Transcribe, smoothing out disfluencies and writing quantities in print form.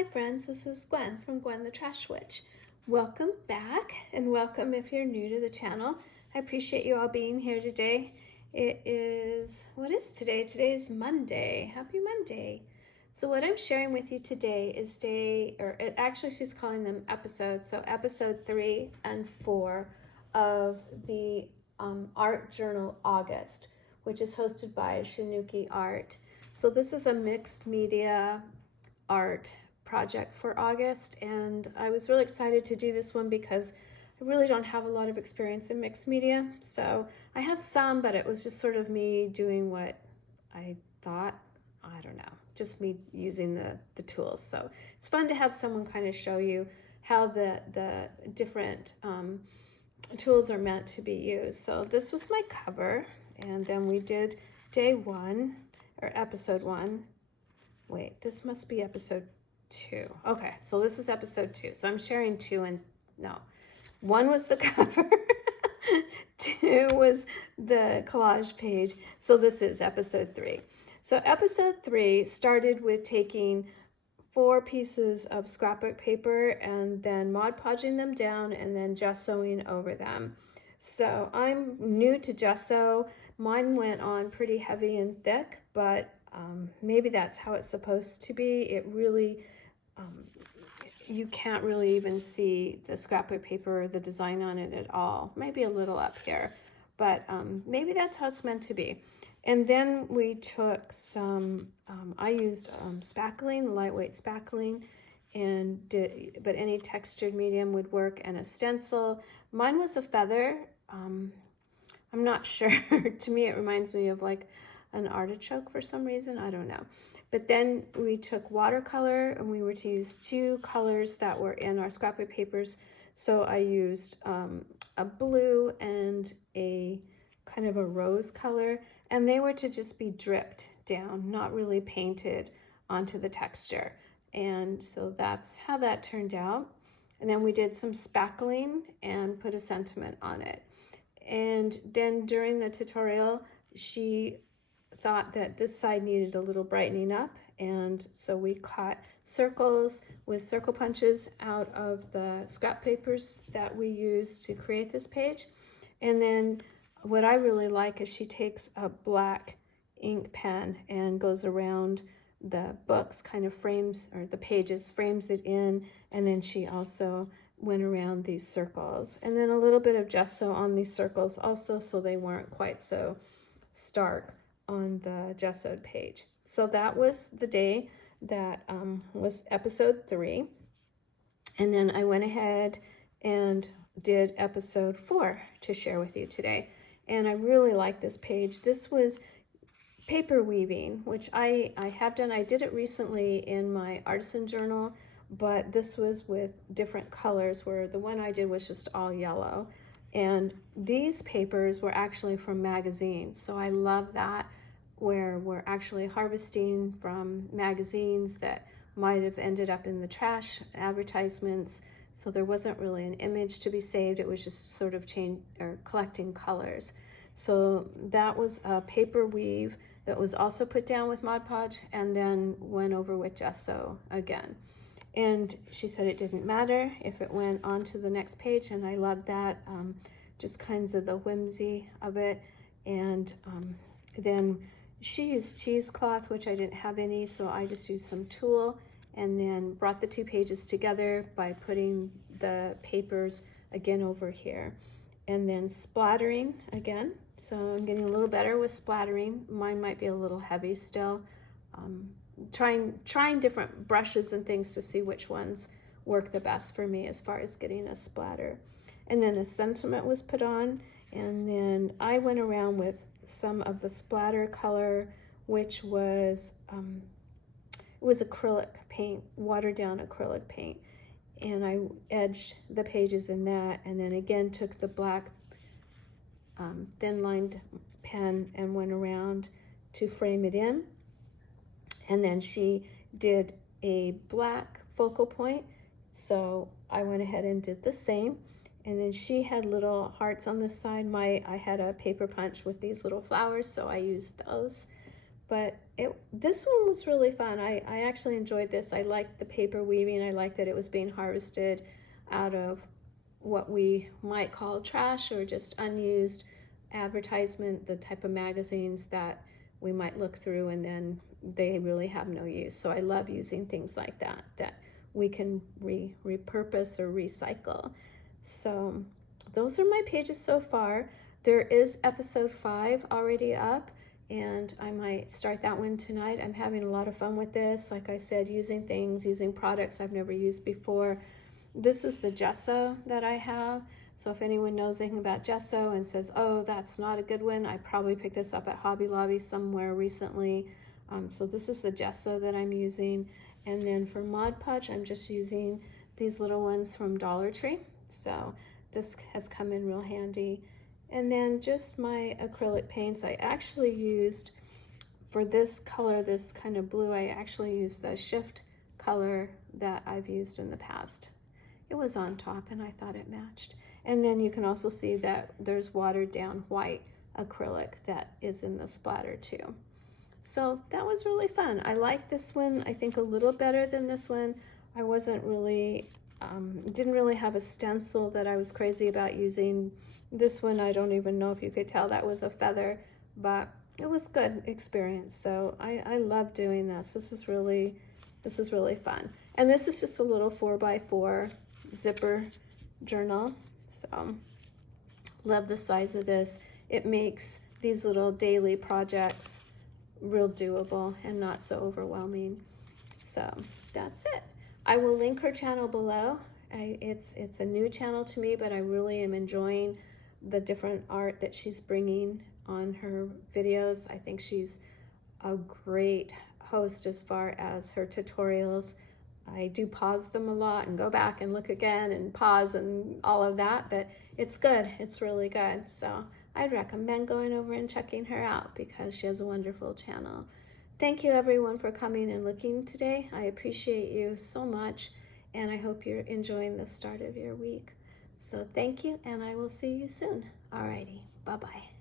Hi friends, this is Gwen from Gwen the Trash Witch. Welcome back, and welcome if you're new to the channel. I appreciate you all being here today. What is today? Today is Monday. Happy Monday. So what I'm sharing with you today is actually she's calling them episodes. So episode 3 and 4 of the Art Journal August, which is hosted by Shanuki Art. So this is a mixed media art project for August, and I was really excited to do this one because I really don't have a lot of experience in mixed media. So I have some, but it was just sort of me doing what I thought, I don't know, just me using the tools. So it's fun to have someone kind of show you how the different tools are meant to be used. So this was my cover, and then we did day 1 or episode 1. Wait, this must be episode 2. Okay, so this is episode 2. So I'm sharing 2 and no. 1 was the cover. 2 was the collage page. So this is episode 3. So episode 3 started with taking 4 pieces of scrapbook paper and then Mod Podging them down and then gessoing over them. So I'm new to gesso. Mine went on pretty heavy and thick, but maybe that's how it's supposed to be. It really, you can't really even see the scrapbook paper or the design on it at all. Maybe a little up here, but maybe that's how it's meant to be. And then we took some, I used spackling, lightweight spackling, but any textured medium would work, and a stencil. Mine was a feather. I'm not sure. To me, it reminds me of like an artichoke for some reason. I don't know. But then we took watercolor, and we were to use 2 colors that were in our scrapbook papers. So I used a blue and a kind of a rose color, and they were to just be dripped down, not really painted onto the texture. And so that's how that turned out. And then we did some spackling and put a sentiment on it. And then during the tutorial, she thought that this side needed a little brightening up, and so we cut circles with circle punches out of the scrap papers that we used to create this page. And then what I really like is she takes a black ink pen and goes around the books, kind of frames, or the pages, frames it in, and then she also went around these circles, and then a little bit of gesso on these circles also, so they weren't quite so stark on the gessoed page. So that was the day that was episode 3. And then I went ahead and did episode 4 to share with you today. And I really like this page. This was paper weaving, which I have done. I did it recently in my artisan journal, but this was with different colors, where the one I did was just all yellow. And these papers were actually from magazines. So I love that, where we're actually harvesting from magazines that might have ended up in the trash advertisements. So there wasn't really an image to be saved. It was just sort of collecting colors. So that was a paper weave that was also put down with Mod Podge and then went over with gesso again. And she said it didn't matter if it went on to the next page, and I love that, just kinds of the whimsy of it. And then she used cheesecloth, which I didn't have any, so I just used some tulle and then brought the 2 pages together by putting the papers again over here and then splattering again. So I'm getting a little better with splattering. Mine might be a little heavy still. Trying different brushes and things to see which ones work the best for me as far as getting a splatter. And then a sentiment was put on, and then I went around with some of the splatter color, which was it was acrylic paint, watered down acrylic paint, and I edged the pages in that, and then again took the black thin lined pen and went around to frame it in. And then she did a black focal point, so I went ahead and did the same. And then she had little hearts on this side. I had a paper punch with these little flowers, so I used those. But this one was really fun. I actually enjoyed this. I liked the paper weaving. I liked that it was being harvested out of what we might call trash or just unused advertisement, the type of magazines that we might look through and then they really have no use. So I love using things like that we can repurpose or recycle. So those are my pages so far. There is episode 5 already up, and I might start that one tonight. I'm having a lot of fun with this. Like I said, using products I've never used before. This is the gesso that I have. So if anyone knows anything about gesso and says, oh, that's not a good one, I probably picked this up at Hobby Lobby somewhere recently. So this is the gesso that I'm using. And then for Mod Podge, I'm just using these little ones from Dollar Tree. So this has come in real handy. And then just my acrylic paints. I actually used, for this color, this kind of blue, I actually used the Shift color that I've used in the past. It was on top and I thought it matched. And then you can also see that there's watered down white acrylic that is in the splatter too. So that was really fun. I like this one, I think, a little better than this one. I wasn't really, didn't really have a stencil that I was crazy about using. This one, I don't even know if you could tell that was a feather, but it was good experience. So I love doing this. This is really fun. And this is just a little 4x4 zipper journal. So love the size of this. It makes these little daily projects real doable and not so overwhelming. So that's it. I will link her channel below. It's a new channel to me, but I really am enjoying the different art that she's bringing on her videos. I think she's a great host as far as her tutorials. I do pause them a lot and go back and look again and pause and all of that, but it's good. It's really good. So I'd recommend going over and checking her out because she has a wonderful channel. Thank you everyone for coming and looking today. I appreciate you so much, and I hope you're enjoying the start of your week. So thank you, and I will see you soon. Alrighty, bye-bye.